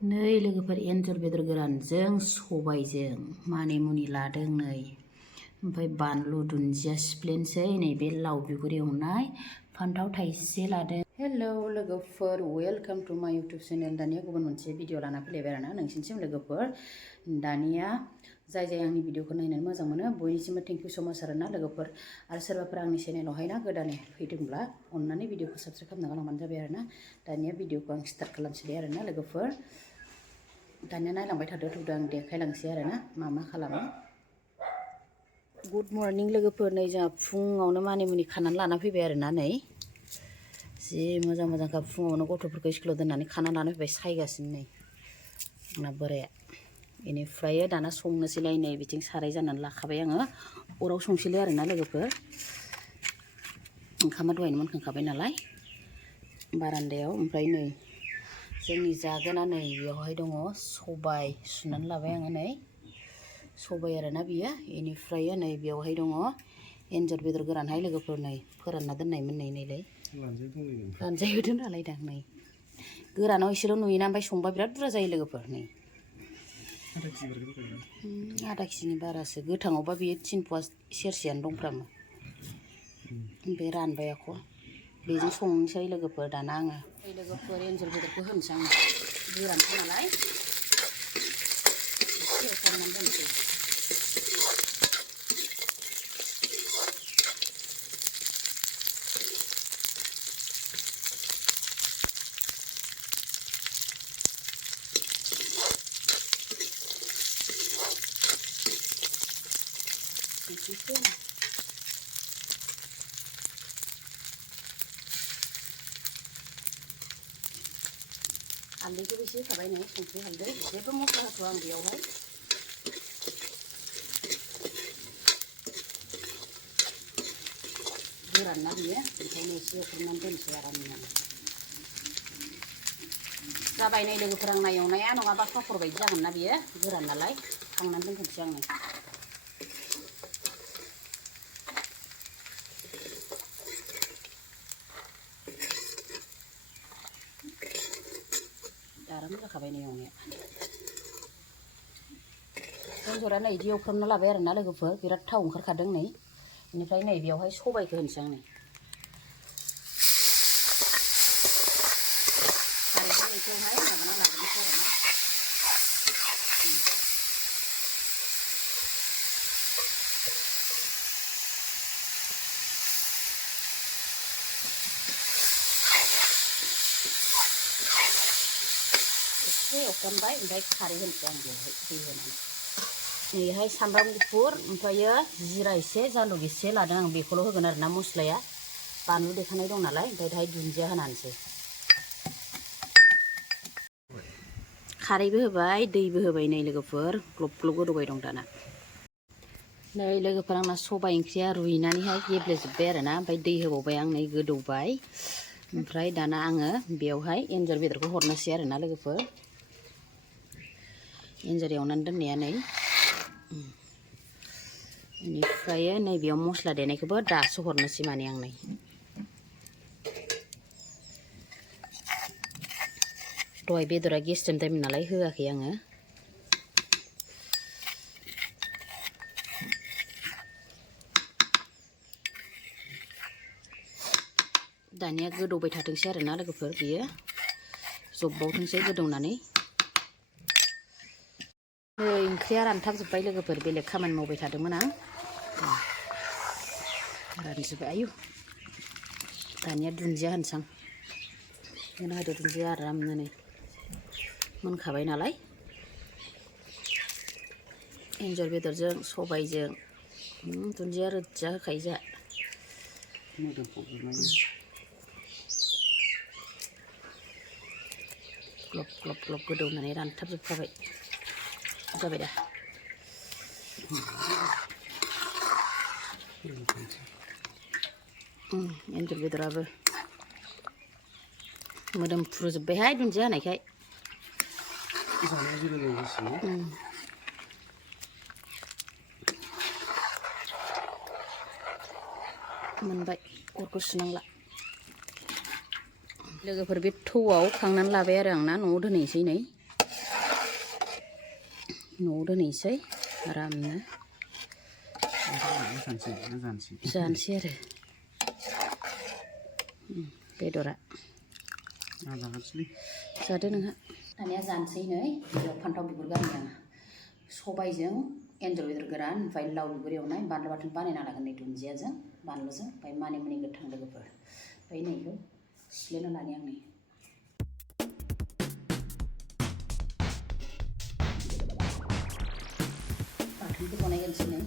नै लोगोफोर एन्जर बेदर गोरानजों सबायजों मानिमुनि लादों नै ओमफ्राय बानलु दुन्दिया सिफ्लेनोसै नैबे लाव बिगुर एवनाय फान्थाव थाइसे लादों। हेलौ लोगोफोर वेलकाम टु माय इउटुब चेनेल। दानिया गुबुन मोनसे भिडिअ लाना फैलायबाय आरोना नोंसिनिसिम लोगोफोर। दानिया जाय आंनि भिडिअखौ नायनानै मोजां मोनो बयनिसिमबो थेंक इउ स माच आरोना लोगोफोर। आरो सोरबाफोर आंनि चेनेलावहाय ना गोदानै फैदोंब्ला अननानै भिडिअखौ साबस्क्राइब खालामना गालांबानो जाबाय आरोना। दानिया भिडिअखौ आं स्टार्ट खालामसै आरोना लोगोफोर। दानिया नायलांबाय थादो थौदो आं देखायलांसै आरोना मा खालामो। गुड मर्निं लोगोफोर। नै जोंहा फुङावनो मानिमुनि खानानै लाना फैबाय आरोना। नै जि मोजां मोजांखा फुङावनो गथ'फोरखौ स्कुलाव दोननानै खाना लाना फैबाय सायगासिनो नै आंना बोराया। बेनिफ्राय दाना संनोसैलाय नै बिथिं साराय जाननानै लाखाबाय आङो अराव संसैलाय आरोना लोगोफोर। ओंखामा दहायनो मोनखांखाबाय नालाय बारान्दायाव। ओमफ्राय नै जोंनि जागोना नै बेयावहाय दङ सबाय सुनानै लाबाय आङो नै सबाय आरोना बियो। बेनिफ्राय नै बेयावहाय दङ एन्जर बेदर गोरानहाय लोगोफोर नै फोरानना दोननायमोन नैलाय रानजायहोदों नालाय दा नै गोरानाव एसेल' नुयोना ओमफ्राय संबा बिराद बुरजा जायो लोगोफोर। नै आधा केजिनि बारासो गोथाङावबा बेयो 3 पवा सेरसेयानो दंफ्रामो। ओमफ्राय रानबाय आख' बेजों संनोसै लोगोफोर दाना आङो। लोगोफोर एन्जर बेदरखौ होनोसै आङो गोरानखौ नालाय एसे एवफ्रामनानै दोनसै। हालदैखौबो एसे होखाबाय नै संख्रि हालदै जेबो मस्ला होथ'आ आं बेयावहाय। गोरान ना बियो ओंखायनो एसे एवफ्रामनानै दोनसै आरामनो। जाबाय नै लोगोफोर आंना एवनाया, नङाबा पापर बायदि जागोन ना बियो गोरान नालाय। खांनानै दोनथ'नोसै आङो। आराम जाखाबाय नै एवनाया। एन्जरा नै बिदि एवफ्रामना लाबाय आरोना लोगोफोर बिराद थाव ओंखारखादों नै। बेनिफ्राय नै बेयावहाय सबायखौ होनोसै आं नै खारैजों बेखौहाय माबाना लाग्रोनोसै आरोना। एसे एवफ्रामबाय ओमफ्राय खारै होनोसै आं बेवहाय दै होनानै। नैहाय सामब्राम गुफुर ओमफ्रायो जिरा एसे जालुक एसे लादों आं बेखौल' होगोन आरोना मस्लाया। बानलु देखानाय दं नालाय ओमफ्राय दाहाय दुन्दिया होनानैसै। खारैबो होबाय दैबो होबाय नै लोगोफोर ग्लब ग्लब गोदौबाय दं दाना। नै लोगोफोर आंना सबाय ओंख्रिया रुइनानैहाय गेब्लेजोब्बाय आरोना। ओमफ्राय दै होबावबाय आं नै गोदौबाय। ओमफ्राय दाना आङो बेवहाय एन्जर बेदरखौ हरनोसै आरोना लोगोफोर। एन्जर एवनानै दोननाया नै बेनिफ्राय नै बेयाव मस्ला देनायखौबो दासो हरनोसै माने आं नै। दहाय बेदरा गेस्ट्रेम टाइम नालाय होआखै आङो। दानिया गोदौबाय थाथोंसै आरोना लोगोफोर बियो जब्बावथोंसै गोदौनानै। नै ओंख्रिया रानथाबजोब्बाय लोगोफोर बेलेग खामानि मावबाय थादोंमोन आं रानजोब्बाय। आयु दानिया दुन्दिया होनोसै आं। होना होदो दुन्दिया आरामनो नै मोनखाबाय नालाय। एन्जर बेदरजों सबायजों दुन्दिया रोजा होखायो जोंहा। ग्लब ग्लब ग्लब गोदौनानै रानथाबजोबखाबाय। जाबाय दा एन्जर बेदराबो मोदोमफ्रुजोब्बायहाय दुन्दिया होनायखाय। मोनबाय अरखौ सुनांला। लोगोफोर बे थौआव खांनानै लाबाय आरो आंना न'आव दोनहैसै नै न'आव दोनहैसै आरामनो जानोसै आरो बेदरा जादो नोंहा दानिया जानोसै नै बेयाव फान्थाव बिगुर गारनि आं सबायजों एन्जर बेदर गोरान ओमफ्राय लाव बिगुर एवनाय बानलु बाथोन बानायना लागोन नै दुन्दियाजों बानलुजों ओमफ्राय मानिमुनि गोथां लोगोफोर ओमफ्राय नैखौ सिफ्लेना लानि आं नै बाथोनखौ बानायगोनसै नै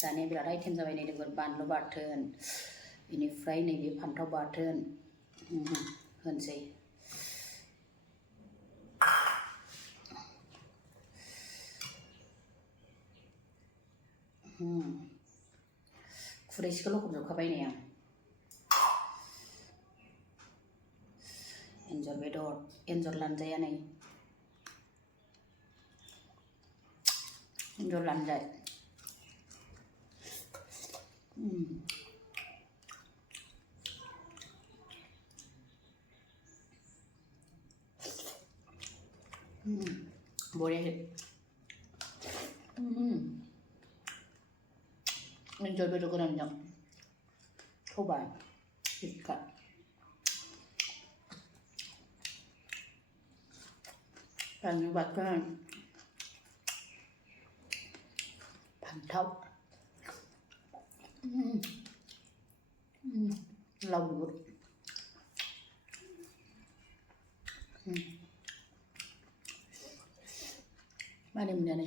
दानिया बिराद आइटेम जाबाय नै लोगोफोर बानलु बाथोन बेनिफ्राय नैबे फान्थाव बाथोन होनसै खुरैसेखौ लखबजोबखाबाय नै आं एन्जर बेदर एन्जर लानजाया नै एन्जर लानजाय बढिया एन्जर बेदर गोरानजों सबाय टिक्का बानलु बाथोन फान्थाव लाव बिगुर मानिमुनियानो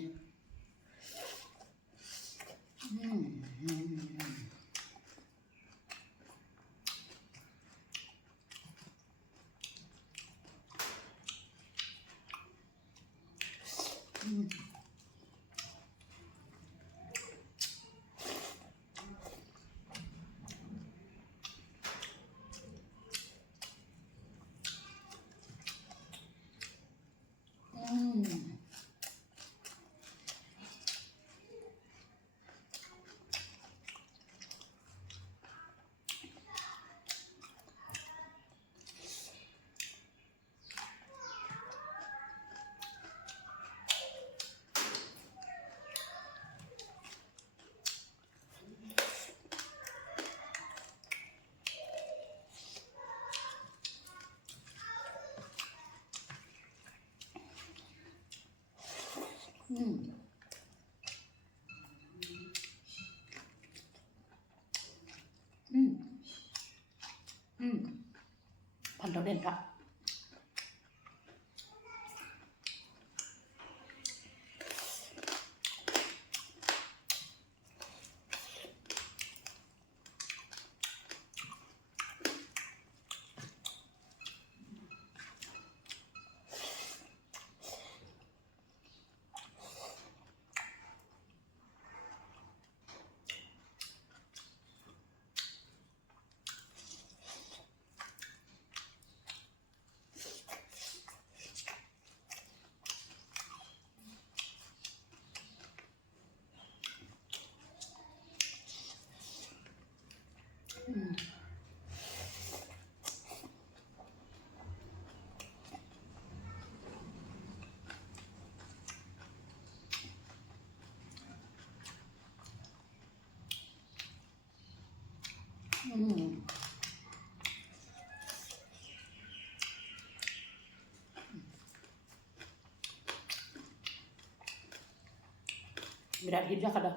फान्थाव देन्था birat hijau kada.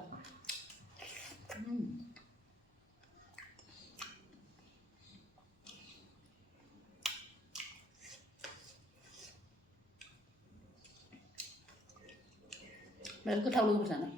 Birat ku tahu lu sana.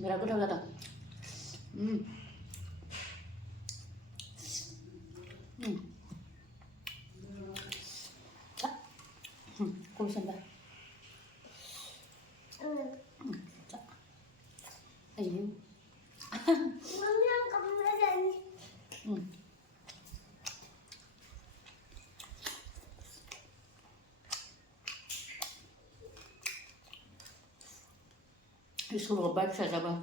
Biar goथाव जादों. Kau bisa enggak? Ayo. Mami angkat meja ni. Disuruh baik saja bang.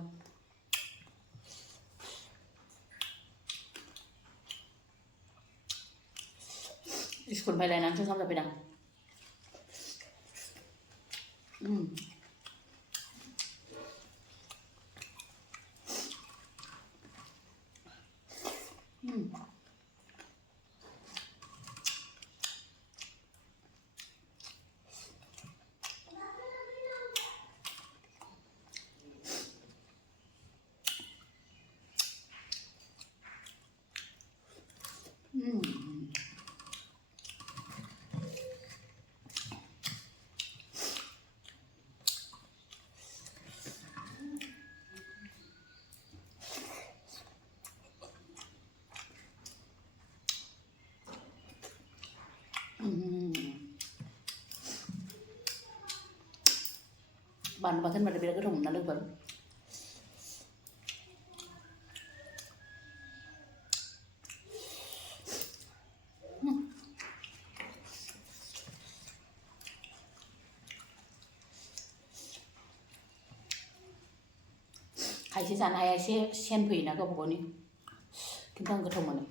Disuruh baik lain sampai pedang. Bahan Bathwn pada biar goथाव मोनना Lwgwphwr. खायसे जानो हाया एसे सेन फैयोना गावबा गावनि खिन्थु आं गोथाव मोनो.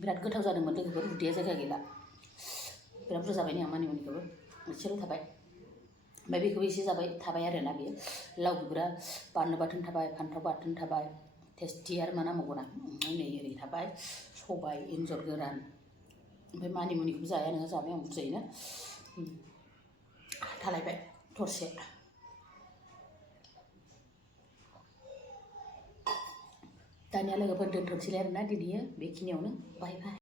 Birat गोथाव जादोंमोन Lwgwphwr उदैया जायगा गैला. बिराद बुरजा जाबाय नै आं मानिमुनिखौबो एसेल' थाबाय. ओमफ्राय बेखौबो एसे जाबाय थाबाय आरोना बेयो. लाव बिगुरा बानलु बाथोन थाबाय, फान्थाव बाथोन थाबाय, टेस्टि आरो मा नांबावगौना. नै ओरै थाबाय सबाय एन्जर गोरान. ओमफ्राय मानिमुनिखौबो जाया नोङो जाबाय आं बुरजायैनो. थालायबाय थरसे. दानिया Lwgwphwr दोनथ'नोसैलाय आरोना दिनैयो बेखिनियावनो. बाय बाय.